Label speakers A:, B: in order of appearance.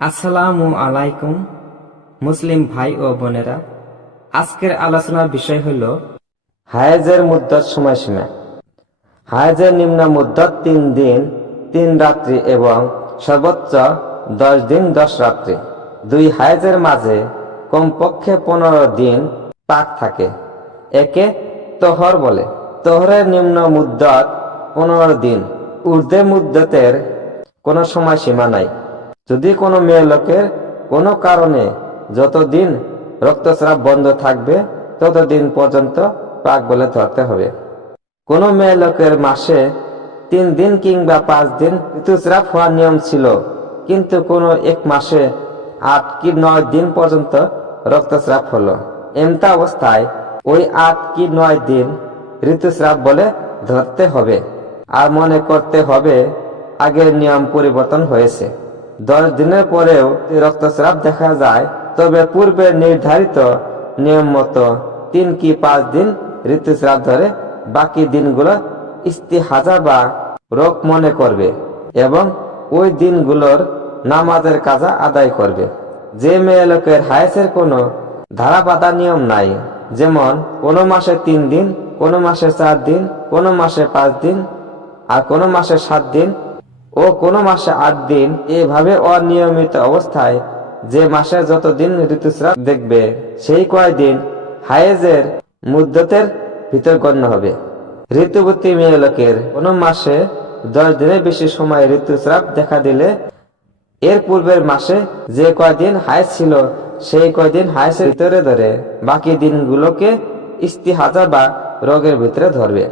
A: আসসালামু আলাইকুম, মুসলিম ভাই ও বোনেরা। আজকের আলোচনার বিষয় হল হায়েজের মুদ্দত সময়সীমা। হায়েজের নিম্ন মুদ্দত তিন দিন, তিন রাত্রি এবং সর্বোচ্চ দশ দিন, দশ রাত্রি। দুই হায়েজের মাঝে কমপক্ষে পনেরো দিন পাক থাকে। একে তোহর বলে। তোহরের নিম্ন মুদ্দত পনেরো দিন। ঊর্ধ্বে মুদ্দতের কোনো সময়সীমা নাই। যদি কোনো মেয়ে লোকের কোনো কারণে যতদিন রক্তস্রাব বন্ধ থাকবে, ততদিন পর্যন্ত পাক বলে ধরতে হবে। কোনো মেয়ে লোকের মাসে তিন দিন কিংবা পাঁচ দিন ঋতুস্রাব হওয়ার নিয়ম ছিল, কিন্তু কোনো এক মাসে আট কি নয় দিন পর্যন্ত রক্তস্রাব হলো। এমতা অবস্থায় ওই আট কি নয় দিন ঋতুস্রাব বলে ধরতে হবে। আর মনে করতে হবে আগের নিয়ম পরিবর্তন হয়েছে। দশ দিনের পরেও রক্তস্রাব দেখা যায়, তবে পূর্বে নির্ধারিত নিয়ম মতো তিন কি পাঁচ দিন ঋতুস্রাব ধরে বাকি দিনগুলো ইস্তিহাজা বা রোগ মনে করবে এবং ওই দিনগুলোর নামাজের কাজা আদায় করবে। যে মেয়ে লোকের হায়েসের কোনো ধারাবাধা নিয়ম নাই, যেমন কোনো মাসে তিন দিন, কোনো মাসে চার দিন, কোনো মাসে পাঁচ দিন, আর কোনো মাসে সাত দিন ও কোনো মাসে আট দিন এভাবে অনিয়মিত অবস্থায় যে মাসে যতদিন ঋতুস্রাব দেখবে, সেই কয়দিন হায়েজের মুদ্দতের ভিতর গণ্য হবে। ঋতুবতী মেয়ে লোকের কোনো মাসে দশ দিনের বেশি সময় ঋতুস্রাব দেখা দিলে এর পূর্বের মাসে যে কয়দিন হায়েস ছিল, সেই কয়দিন হায়েসের ভিতরে ধরে বাকি দিনগুলোকে ইস্তিহাজা বা রোগের ভিতরে ধরবে।